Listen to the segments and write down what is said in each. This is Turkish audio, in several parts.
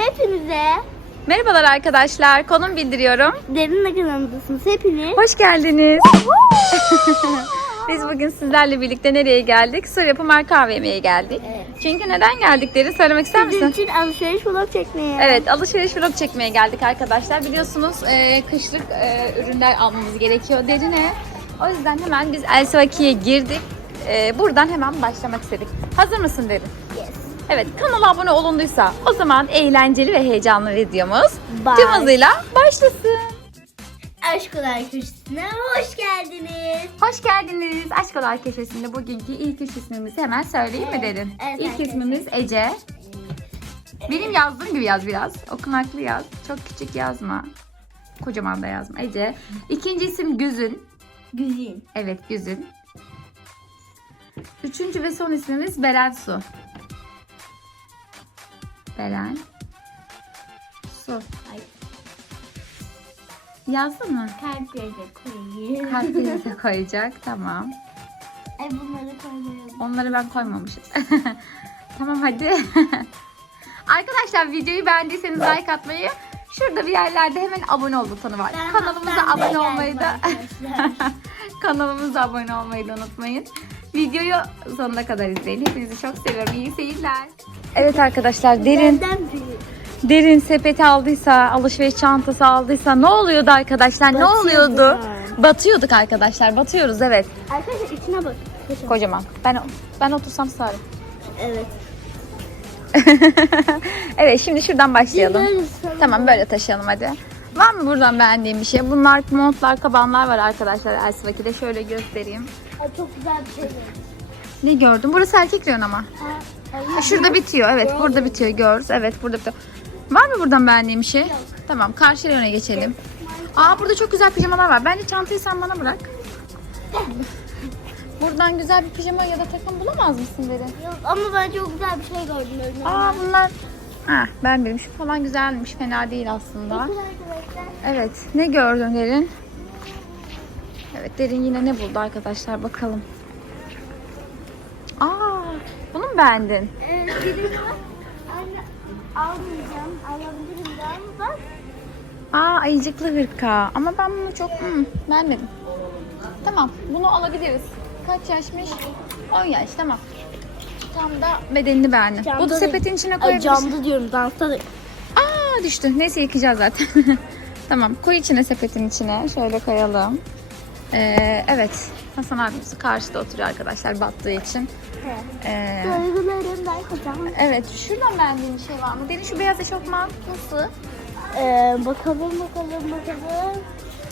Hepinize Merhabalar arkadaşlar. Konum bildiriyorum. derinle kanalındasınız. Hepiniz. Hoş geldiniz. Biz bugün sizlerle birlikte nereye geldik? Sur Yapımar kahve yemeye geldik. Evet. Çünkü neden geldiklerini söylemek ister Sizin misin? için alışveriş vlog çekmeye. Evet alışveriş vlog çekmeye geldik arkadaşlar. Biliyorsunuz e, kışlık e, ürünler almamız gerekiyor derine. O yüzden hemen biz Elsevaki'ye girdik. E, buradan hemen başlamak istedik. Hazır mısın derin? Evet kanala abone olunduysa o zaman eğlenceli ve heyecanlı videomuz Bye. tüm hızıyla başlasın. Aşkolar Köşesi'ne hoş geldiniz. Hoş geldiniz. Aşkolar Köşesi'nde bugünkü ilk üç ismimizi hemen söyleyeyim mi derin? Evet, ilk arkadaşlar. ismimiz Ece. Benim yazdığım gibi yaz biraz. Okunaklı yaz. Çok küçük yazma. Kocaman da yazma. Ece. İkinci isim Güzün. Güzin. Evet Güzün. Üçüncü ve son ismimiz Beren Su. Beren. Su. Ay. Yazdın mı? Kalp yerde koyayım. Kalbinize koyacak. Tamam. Ay bunları koymayalım. Onları ben koymamışım. tamam hadi. Arkadaşlar videoyu beğendiyseniz like atmayı, şurada bir yerlerde hemen abone ol butonu var. Ben Kanalımıza abone olmayı da kanalımıza abone olmayı da unutmayın. Videoyu sonuna kadar izleyin. Hepinizi çok seviyorum. İyi seyirler. Evet arkadaşlar derin derin sepeti aldıysa, alışveriş çantası aldıysa ne oluyordu arkadaşlar? Ne oluyordu? Batıyorduk arkadaşlar. Batıyoruz evet. Arkadaşlar içine bak. Kocaman. Kocaman. Ben ben otursam sağırım. Evet. evet şimdi şuradan başlayalım. Tamam böyle taşıyalım hadi. Var mı buradan beğendiğim bir şey? Bunlar montlar, kabanlar var arkadaşlar Elsivaki'de. Şöyle göstereyim. Ay çok güzel bir şey gördüm. Ne gördüm? Burası erkek reyonu ama. Ha, Ha, Şurada bitiyor. Evet burada bitiyor. Gördünüz. Evet burada bitiyor. Var mı buradan beğendiğim bir şey? Tamam karşı reyona geçelim. Aa burada çok güzel pijamalar var. Bence çantayı sen bana bırak. Buradan güzel bir pijama ya da takım bulamaz mısın derin? Yok ama ben çok güzel bir şey gördüm. Öyle. Aa bunlar... Ha ben benim şu falan güzelmiş. Fena değil aslında. Bakın arkadaşlar. Evet. Ne gördün Derin? Evet Derin yine ne buldu arkadaşlar bakalım. Mu beğendin? Evet, dedim ki anne almayacağım, alabilirim de ama bak. Aa ayıcıklı hırka. Ama ben bunu çok hmm, beğenmedim. Tamam bunu alabiliriz. Kaç yaşmış? 10 yaş tamam. Tam da bedenini beğendim. Camda Bu da- sepetin içine Ay koyabilirsin. camda diyorum, dansta da. Aa düştü. Neyse yıkayacağız zaten. tamam koy içine sepetin içine. Şöyle koyalım. Ee, evet. Hasan abimiz karşıda oturuyor arkadaşlar battığı için. Ee, Duygularımdan kocam. evet şuradan beğendiğin bir şey var mı? Deli şu beyaz eşofman nasıl? Ee, bakalım bakalım bakalım.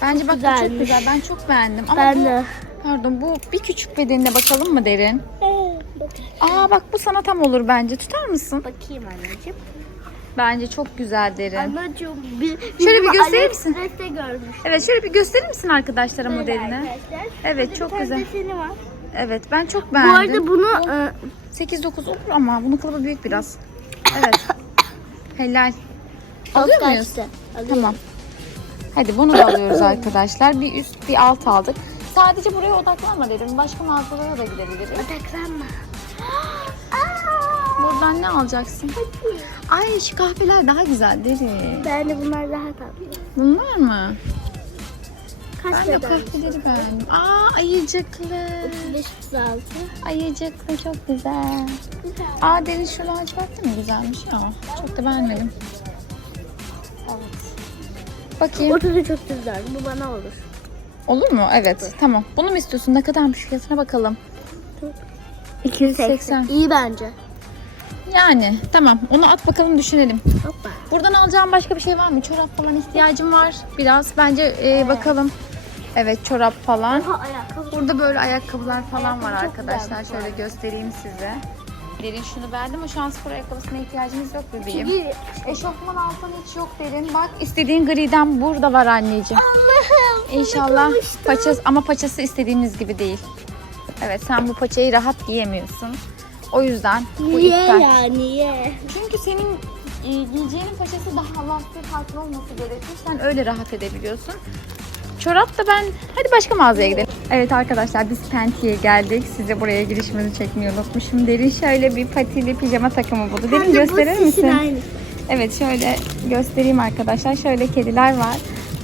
Bence bak bu çok Güzelmiş. güzel. Ben çok beğendim. Ama Ben bu, de. pardon bu bir küçük bedenine bakalım mı derin? Aa bak bu sana tam olur bence. Tutar mısın? bakayım anneciğim. Bence çok güzel derin. Anneciğim bir, Şöyle bir gösterir misin? AliExpress'te görmüş. Evet şöyle bir gösterir misin arkadaşlara Böyle modelini? arkadaşlar. Evet, çok tane güzel. var. Evet ben çok Bu beğendim. arada bunu e, 8-9 olur ama bunun kılıbı büyük biraz. Evet. Helal. Alıyor alt muyuz? kaçtı. Alıyorum. Tamam. Hadi bunu da alıyoruz arkadaşlar. Bir üst bir alt aldık. Sadece buraya odaklanma dedim. Başka mağazalara da gidebiliriz. Odaklanma. Buradan ne alacaksın? Ay şu kahveler daha güzel derin. Bence bunlar daha tatlı. Bunlar mı? Kaç Ben de beden? kahveleri beğendim. Aa ayıcıklı. 35 36. Ayıcıklı çok güzel. Güzel. Aa derin şu lacivert mi güzelmiş ya? Çok da beğenmedim. Evet. Bakayım. Ortada çok güzel. Bu bana olur. Olur mu? Evet. Tamam. Bunu mu istiyorsun? Ne kadarmış fiyatına bakalım. 280. 80. İyi bence. Yani tamam. Onu at bakalım düşünelim. Hoppa. Buradan alacağım başka bir şey var mı? Çorap falan ihtiyacım var biraz. Bence e, bakalım. Evet çorap falan. Aha ayakkabı. Burada böyle ayakkabılar falan var Ayakkabı çok arkadaşlar. Şöyle göstereyim size. Derin şunu beğendim ama şu an spor ayakkabısına ihtiyacımız yok bebeğim. Bir. Eşofman altın hiç yok derin. Bak istediğin griden burada var anneciğim. Allah'ım. İnşallah paçası ama paçası istediğimiz gibi değil. Evet sen bu paçayı rahat giyemiyorsun. O yüzden bu Niye iptal. ya niye? Çünkü senin e, giyeceğinin paçası daha lastik farklı olması gerekir. Sen öyle rahat edebiliyorsun. Çorap da ben... Hadi başka mağazaya gidelim. Evet arkadaşlar biz Penti'ye geldik. Size buraya girişimizi çekmeyi unutmuşum. Derin şöyle bir patili pijama takımı buldu. Derin bu gösterir misin? aynısı. Evet şöyle göstereyim arkadaşlar. Şöyle kediler var.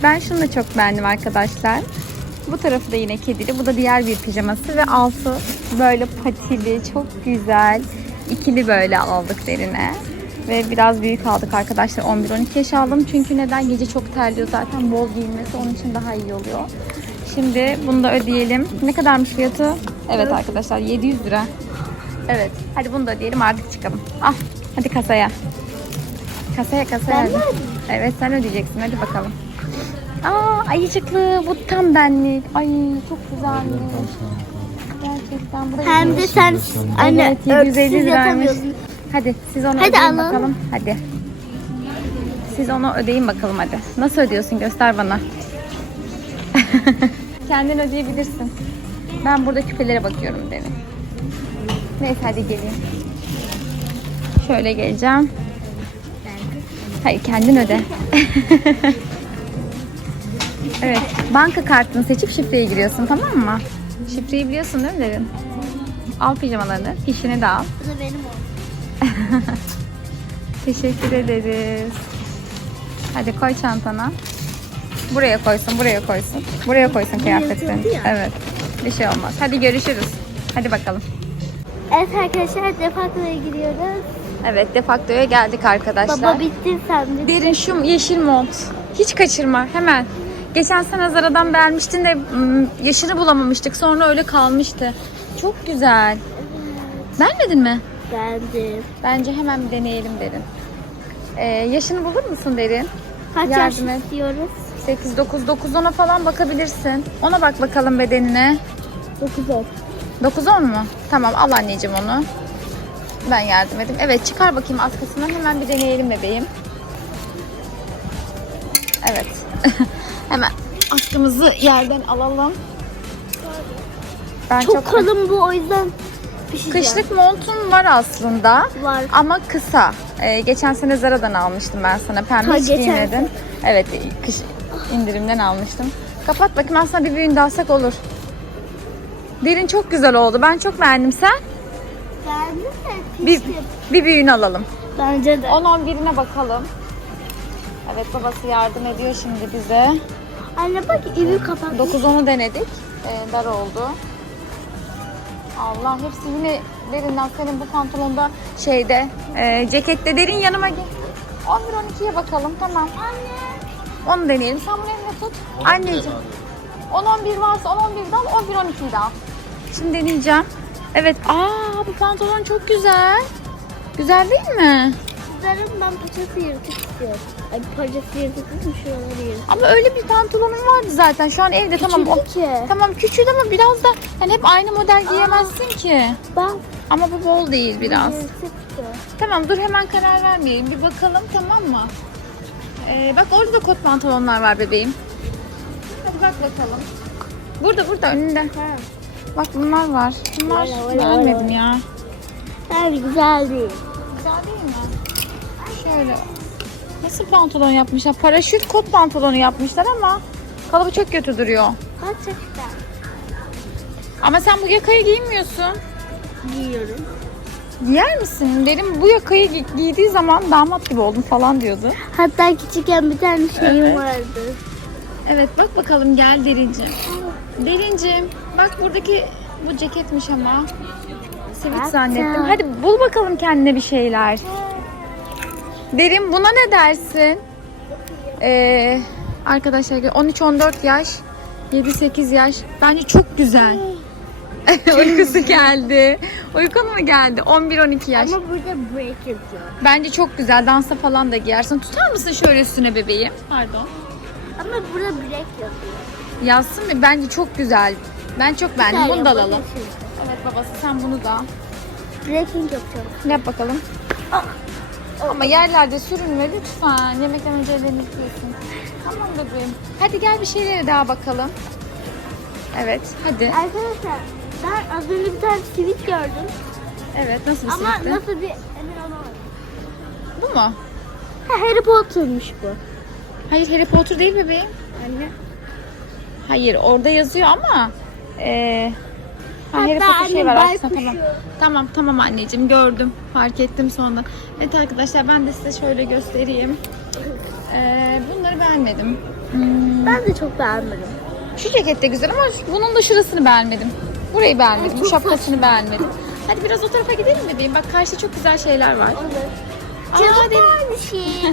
Ben şunu da çok beğendim arkadaşlar. Bu tarafı da yine kedili. Bu da diğer bir pijaması ve altı böyle patili. Çok güzel. İkili böyle aldık derine. Ve biraz büyük aldık arkadaşlar. 11-12 yaş aldım. Çünkü neden? Gece çok terliyor zaten. Bol giyinmesi onun için daha iyi oluyor. Şimdi bunu da ödeyelim. Ne kadarmış fiyatı? Evet arkadaşlar 700 lira. Evet. Hadi bunu da ödeyelim artık çıkalım. Al. Hadi kasaya. Kasaya kasaya. Ben mi hadi. Evet sen ödeyeceksin. Hadi bakalım. Aa ayıcıklı. Bu tam benlik. Ay çok güzelmiş. Gerçekten. Burayı Hem de sen anne Evet, 750 örtüsüz liraymış. yatamıyorsun. Hadi siz onu Hadi ödeyin alalım. bakalım. Hadi. Siz onu ödeyin bakalım hadi. Nasıl ödüyorsun göster bana. Kendin ödeyebilirsin. Ben burada küpelere bakıyorum demin. Neyse hadi geleyim. Şöyle geleceğim. Hayır kendin öde. evet. Banka kartını seçip şifreye giriyorsun tamam mı? Şifreyi biliyorsun değil mi Derin? Al pijamalarını, fişini de al. Bu da benim olsun. Teşekkür ederiz. Hadi koy çantana. Buraya koysun, buraya koysun. Buraya koysun ya. Evet. Bir şey olmaz. Hadi görüşürüz. Hadi bakalım. Evet arkadaşlar defaktoya giriyoruz. Evet, defaktoya geldik arkadaşlar. Baba bitti sandık. Derin şu yeşil mont. Hiç kaçırma hemen. Geçen sene Zara'dan beğenmiştin de mm, yaşını bulamamıştık. Sonra öyle kalmıştı. Çok güzel. Beğenmedin mi? Beğendim. Bence hemen bir deneyelim Derin. Ee, yaşını bulur musun Derin? Kaç yaş Yardım et. istiyoruz? 8, 9, 9, 10'a falan bakabilirsin. Ona bak bakalım bedenine. 9 10. 9, 10 mu? Tamam al anneciğim onu. Ben yardım edeyim. Evet çıkar bakayım askısından hemen bir deneyelim bebeğim. Evet. hemen askımızı yerden alalım. Ben Çok, çok, kalın bu o yüzden pişeceğim. Kışlık montum var aslında. var. Ama kısa. Ee, geçen sene Zara'dan almıştım ben sana. Pembe Ha, giymedim. Evet kış indirimden almıştım. Kapat bakayım aslında bir büyüğünü de alsak olur. Derin çok güzel oldu. Ben çok beğendim. Sen? Beğendim de Bir, bir büyüğünü alalım. Bence de. 10-11'ine bakalım. Evet babası yardım ediyor şimdi bize. Anne bak evi kapat. 9-10'u denedik. Ee, dar oldu. Allah hepsi yine derinden senin bu pantolonda şeyde e, cekette derin yanıma gel. 11-12'ye bakalım tamam. Anne. Onu deneyelim. Sen bunu eline tut. Anneciğim. 10-11 varsa 10-11'de al 11-12'yi de al. Şimdi deneyeceğim. Evet. Aa bu pantolon çok güzel. Güzel değil mi? Kızlarım ben paçası yırtık istiyorum. Ay paçası yırtık değil mi? Şuraları yırtık. Ama öyle bir pantolonum vardı zaten. Şu an evde tamam. O, Küçüldü ki. tamam küçük ama biraz da yani hep aynı model giyemezsin ki. Bak. Ama bu bol değil biraz. Yırtıktı. Tamam dur hemen karar vermeyelim. Bir bakalım tamam mı? Ee, bak orada da kot pantolonlar var bebeğim. Hadi bak bakalım. Burada burada önünde. Ha. Bak bunlar var. Bunlar Vay, vay, vay, beğenmedim vay. ya. Abi güzel değil. Güzel değil mi? Şöyle. Nasıl pantolon yapmışlar? Paraşüt kot pantolonu yapmışlar ama kalıbı çok kötü duruyor. Gerçekten. Ama sen bu yakayı giymiyorsun. Giyiyorum. Giyer misin? Derim bu yakayı gi- giydiği zaman damat gibi oldum falan diyordu. Hatta küçükken bir tane şeyim Evet. vardı. Evet bak bakalım gel Derincim. Derincim bak buradaki bu ceketmiş ama. Sivit Bak zannettim. Hadi bul bakalım kendine bir şeyler. Derin buna ne dersin? Ee, arkadaşlar 13-14 yaş, 7-8 yaş. Bence çok güzel. Uykusu geldi. Uykun mu geldi? 11-12 yaş. Ama burada break yazıyor. Bence çok güzel. Dansa falan da giyersin. Tutar mısın şöyle üstüne bebeğim? Pardon. Ama burada break yazıyor. Yazsın mı? Bence çok güzel. Ben çok beğendim. Bunu da alalım. Evet babası sen bunu da. Breaking yapacağım. Yap bakalım. Ama yerlerde sürünme lütfen. Yemekten önce ellerini yıkıyorsun. Tamam bebeğim. Hadi gel bir şeylere daha bakalım. Evet hadi. Arkadaşlar ben az önce bir tane tweet gördüm. Evet nasıl bir Ama silikti? nasıl bir emin olamadım. Bu mu? Ha, Harry Potter'mış bu. Hayır Harry Potter değil bebeğim. Anne. Hayır orada yazıyor ama eee Ha, Harry Hatta Potter şey var tamam. Tamam tamam anneciğim gördüm. Fark ettim sonradan. Evet arkadaşlar ben de size şöyle göstereyim. Ee, bunları beğenmedim. Hmm, Ben de çok beğenmedim. şu ceket de güzel ama bunun da şurasını beğenmedim. Burayı beğenmedim. Bu şapkasını beğenmedim. Hadi biraz o tarafa gidelim diyeyim? Bak karşıda çok güzel şeyler var. Aa, Çok Derin- güzel bir şey.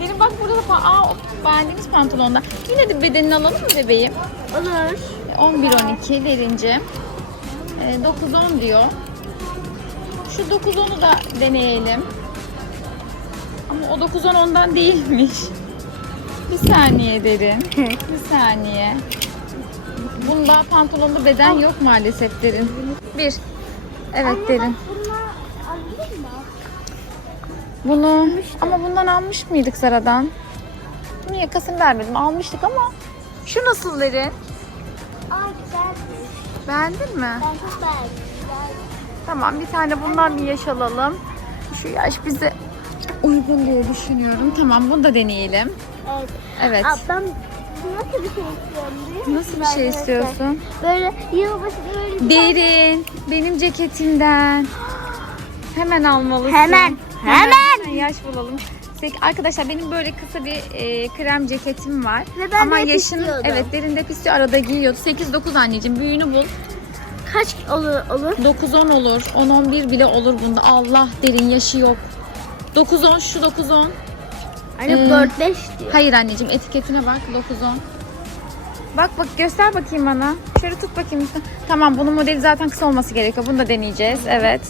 Derin bak burada da pa- Aa, beğendiğimiz pantolonda. Yine de bedenini alalım mı bebeğim? Olur. 11-12 derince. Ee, 9-10 diyor. Şu 9-10'u da deneyelim. Ama o 9-10 ondan değilmiş. Bir saniye derin. Bir saniye. Bunda pantolonda beden yok maalesef derin. Bir. Evet Anne derin. Bunu ama bundan almış mıydık Zara'dan? Bunun yakasını vermedim. Almıştık ama şu nasıl derin? Aa güzelmiş. Beğendin mi? Ben çok beğendim. Tamam bir tane bundan bir yaş alalım. Şu yaş bize uygun diye düşünüyorum. Tamam bunu da deneyelim. Evet. Evet. Ben nasıl bir şey istiyorum biliyor musun Nasıl bir şey arkadaşlar? istiyorsun? Böyle yılbaşı böyle bir Derin. Benim ceketimden. Hemen almalısın. Hemen, hemen. Yaş bulalım. Sek- Arkadaşlar benim böyle kısa bir e, krem ceketim var. Ve ben Ama de istiyordum. evet derin de istiyor arada giyiyordu. 8-9 anneciğim büyüğünü bul. Kaç olur olur? 9-10 olur. 10-11 bile olur bunda. Allah derin yaşı yok. 9-10 şu 9-10. Hani Ee, 4-5 diyor. Hayır anneciğim etiketine bak 9-10. Bak bak göster bakayım bana. Şöyle tut bakayım. Tamam bunun modeli zaten kısa olması gerekiyor. Bunu da deneyeceğiz. Evet.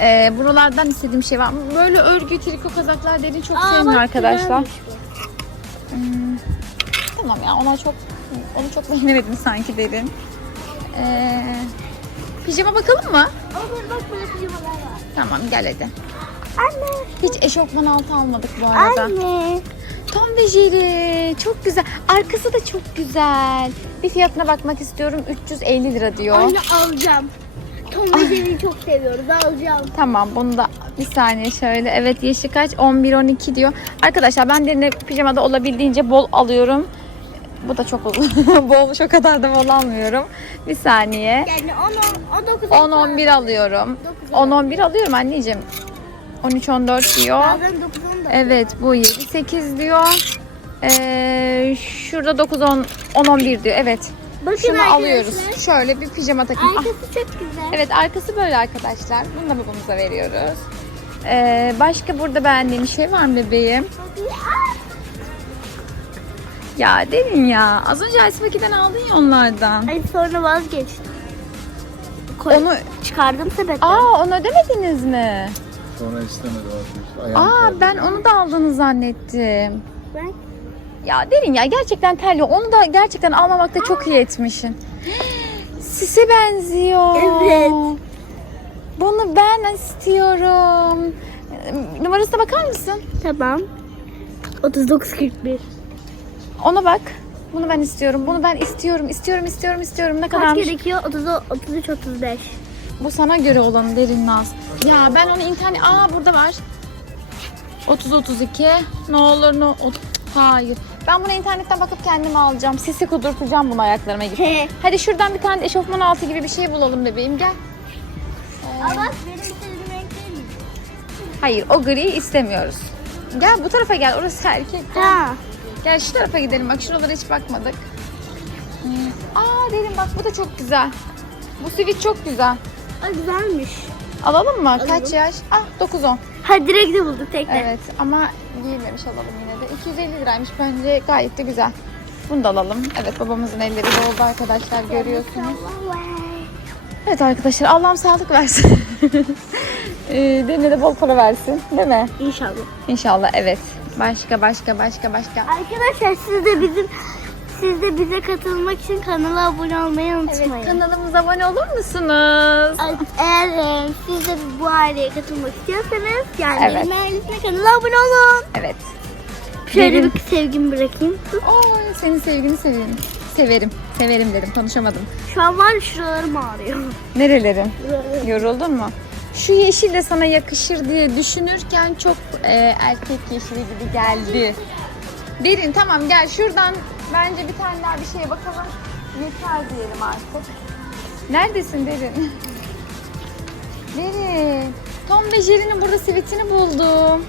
Ee, buralardan istediğim şey var. Böyle örgü, triko kazaklar derin çok Aa, sevmiyor bak, arkadaşlar. güzelmiş bu. Hmm, tamam ya ona çok onu çok beğenemedim sanki derin. Ee, pijama bakalım mı? Olur bak böyle pijamalar var. Tamam gel hadi. Anne. Hiç eşofman altı almadık bu arada. Anne. Tom ve Jerry. Çok güzel. Arkası da çok güzel. Bir fiyatına bakmak istiyorum. 350 lira diyor. Anne alacağım. Tom ve Jerry'yi çok seviyoruz. Alacağım. Tamam bunu da bir saniye şöyle. Evet yaşı kaç? 11-12 diyor. Arkadaşlar ben de pijamada olabildiğince bol alıyorum. Bu da çok bol. O kadar da bol almıyorum. Bir saniye. Yani 10 19 10-11 alıyorum. 10-11 alıyorum anneciğim. 13-14 diyor. Bazen 9 10 da. Evet bu 7-8 diyor. Ee, şurada 9-10 10-11 diyor. Evet. Bakın Şunu arkadaşlar. alıyoruz. Şöyle bir pijama takayım. Ah, Arkası çok güzel. Evet arkası böyle arkadaşlar. Bunu da babamıza veriyoruz. Ee, başka burada beğendiğin şey var mı bebeğim? Aa, Ya derin ya. Az önce Ice Bucky'den aldın ya onlardan. Ay sonra vazgeçtim. Koy, Onu çıkardım sepetten. Aa onu ödemediniz mi? Sonra istemedi vazgeçti. Aa ben onu da aldığını zannettim. Ben Ya derin ya gerçekten terliyor. Onu da gerçekten almamakta çok iyi etmişsin. Sise benziyor. Evet. Bunu ben istiyorum. Numarasına bakar mısın? Tamam. 39 41. Ona bak. Bunu ben istiyorum. Bunu ben istiyorum. İstiyorum, istiyorum, istiyorum. Ne Kaç kadarmış? gerekiyor? 30 33 35. Bu sana göre olan derin naz. Ya ben onu internet... Aa burada var. 30 32. Ne olur ne ot- Hayır. Ben bunu internetten bakıp kendim alacağım. Sisi kudurtacağım bunu ayaklarıma gibi. He. Hadi şuradan bir tane eşofman altı gibi bir şey bulalım bebeğim gel. Aa bak benim istediğim renk değil mi? Hayır o gri istemiyoruz. Gel bu tarafa gel orası erkek. Ha. Gel şu tarafa gidelim bak şuralara hiç bakmadık. Hmm. Aa dedim bak bu da çok güzel. Bu sivit çok güzel. Ay güzelmiş. Alalım mı? Kaç yaş? Ah 9-10. Ha direkt de bulduk tekrar. Evet ama giyilmemiş alalım yine. 250 liraymış bence gayet de güzel. Bunu da alalım. Evet babamızın elleri doldu arkadaşlar görüyorsunuz. Evet arkadaşlar Allah'ım sağlık versin. ee, Derine de bol para versin değil mi? İnşallah. İnşallah evet. Başka başka başka başka. Arkadaşlar siz de bizim siz de bize katılmak için kanala abone olmayı unutmayın. Evet kanalımıza abone olur musunuz? Eğer e, siz de bu aileye katılmak istiyorsanız yani Evet. kanala abone olun. Evet. Şöyle Derin. bir sevgimi bırakayım. Oy, senin sevgini severim. Severim. Severim dedim. Konuşamadım. Şu an var ya şuralarım ağrıyor. Nerelerin? Yoruldun mu? Şu yeşil de sana yakışır diye düşünürken çok e, erkek yeşili gibi geldi. Derin tamam gel şuradan bence bir tane daha bir şeye bakalım. Yeter diyelim artık. Neredesin Derin? Derin. Tom ve Jerry'nin burada sivitini buldum.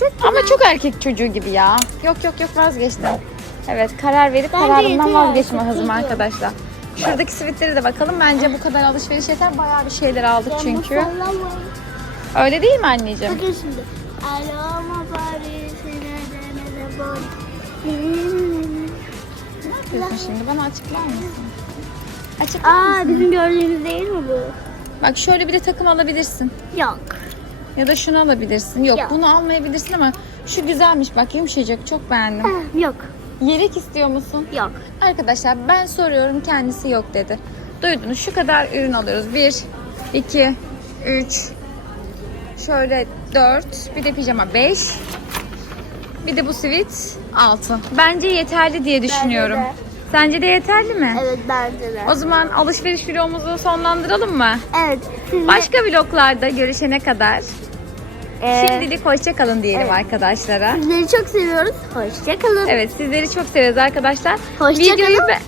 Çok Ama çok erkek çocuğu gibi ya. Yok yok yok vazgeçtim. Evet karar verip Bence kararımdan yeter vazgeçme artık, hazım çocuğum. arkadaşlar. Şuradaki sivitlere de bakalım. Bence bu kadar alışveriş yeter. Bayağı bir şeyler aldık çünkü. Öyle değil mi anneciğim? Bakın şimdi. Aroma bari. Ne yapıyorsun şimdi? Bana açıklar mısın? Açıklar Aa mısın? bizim gördüğümüz değil mi bu? Bak şöyle bir de takım alabilirsin. Yok. Ya da şunu alabilirsin. Yok Yok. bunu almayabilirsin ama şu güzelmiş bak yumuşacık. Çok beğendim. Yok. Yelek istiyor musun? Yok. Arkadaşlar ben soruyorum kendisi yok dedi. Duydunuz şu kadar ürün alıyoruz. 1, 2, 3, şöyle 4, bir de pijama 5, bir de bu sivit 6. Bence yeterli diye düşünüyorum. de. Sence de yeterli mi? Evet bence de. O zaman alışveriş vlogumuzu sonlandıralım mı? Evet. Siz Başka vloglarda görüşene kadar Ee, şimdilik hoşça kalın diyelim evet. arkadaşlara. Sizleri çok seviyoruz. Hoşçakalın. Evet sizleri çok seviyoruz arkadaşlar. Hoşça Videoyu be-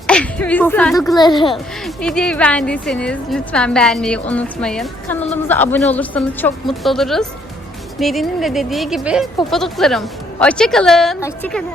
Lütfen. Videoyu beğendiyseniz lütfen beğenmeyi unutmayın. Kanalımıza abone olursanız çok mutlu oluruz. Derin'in de dediği gibi popoduklarım. Hoşçakalın. Hoşçakalın.